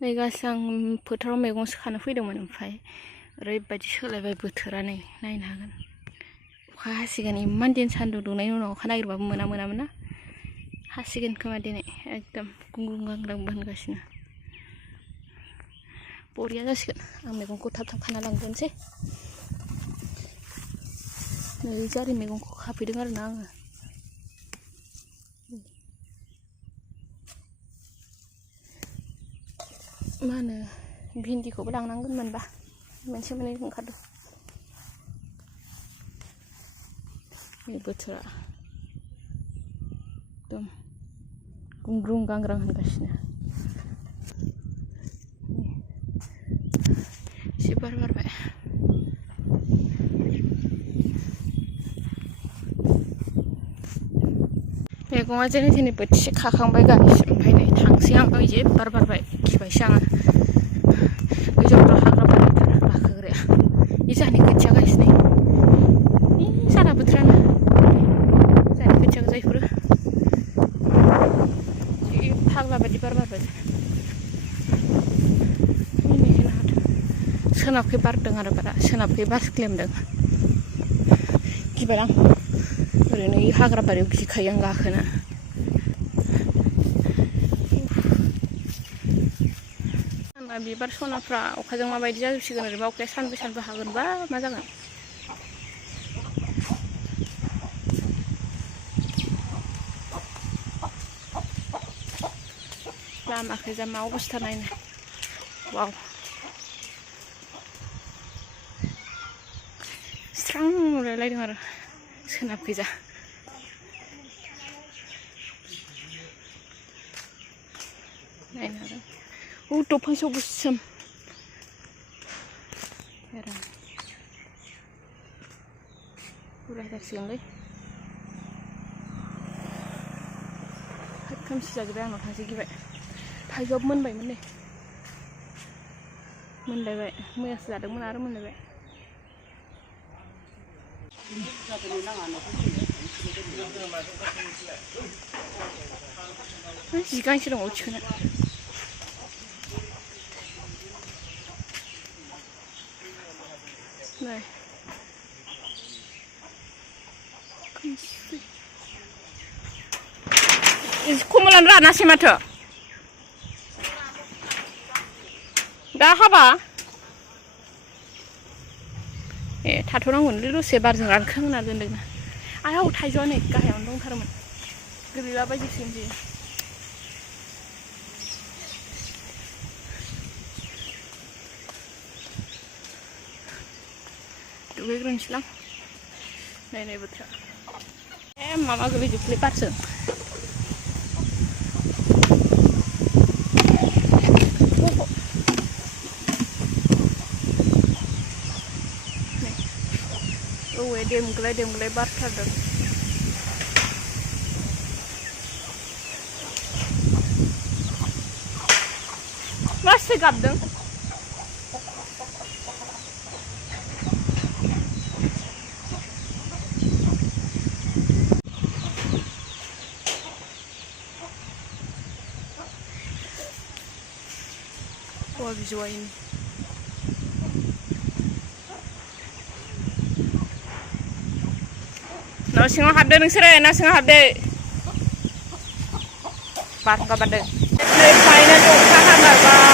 नै गासै आं फोथाराव मैगंसो खानो फैदोंमोन ओमफ्राय ओरैबायदि सोलायबाय बोथोरा नै नायनो हागोन अखा हासिगोन इमान दिन सान्दुं दुंनायनि उनाव अखा नागिरबाबो मोनामोन ना हासिगोन खोमा दिनै एकदम गुंग्रुं गांग्रांबो होनगासिनो बरिया जासिगोन आं मैगंखौ थाब थाब खाना लांग्रोनोसै नै जारि मैगंखौ खाफैदों आरोना आङो मा होनो भिन्दिखौबो लांनांगोन मोनबा मोनसे मोननै ओंखारदों बे बोथोरा एकदम गुंग्रुं गांग्रां होनगासिनो एसे बार बारबाय मैगङा जेने थेने बोथिसे खाखांबाय गाइस ओमफ्राय नै थांसै आं ओइ बार बारबाय गिबायसो आङो गोजौआव हाग्रा बारिथार गाखोग्राया इ जाहानि खोथिया गायसिनो सारा बोथोरानो जाहानि खोथिया जायफोरो जि फाग्ला बायदि बार बारबाय मिनिखोनो हादों सोनाबखै बारदों आरो बारा सोनाबखै बारख्लेमदों गिबाय आं ओरैनो हाग्रा बारियाव गिखायो आं गाखोनो आंना बिबार सनाफ्रा अखाजों माबायदि जाजोबसिगोन ओरैबा अखाया सानब्रै सानबा हागोनबा मा जागोन लामाखैजा मा अबस्था नायनो वाव स्रां नुलायलायदों आरो सोनाबखैजा नायनो हागोन दंफांसो गोसोम बुरजा जासिगोनलै खोमसि जाजोब्बाय आंनाव थांसै गिबाय थाइजौआबो मोनबायमोन नै मोनलायबाय मैयासो जादोंमोन आरो मोनलायबाय जि गांसे दङ थिखोनो नै खमलानो रानासै माथो दा हाबा ए थाथ'नांगौनोलै दसे बारजों रानखां होना दोनदोंना आयाव थाइजौआ नै गाहायावनो दंथारोमोन गोलैलाबायजोबसिगोनसै दुगैग्रोनोसैलां नायनाय बोथोरा ए माबा गोलैजोबलै बारजों औवे देमग्लाय बारथारदों मासे गाबदों औवा बिजौआयनि न' सिङाव हाबदो नोंसोरो न' सिङाव हाबदो बारहुंखा बारदों फाइनाल अखा हामारबाय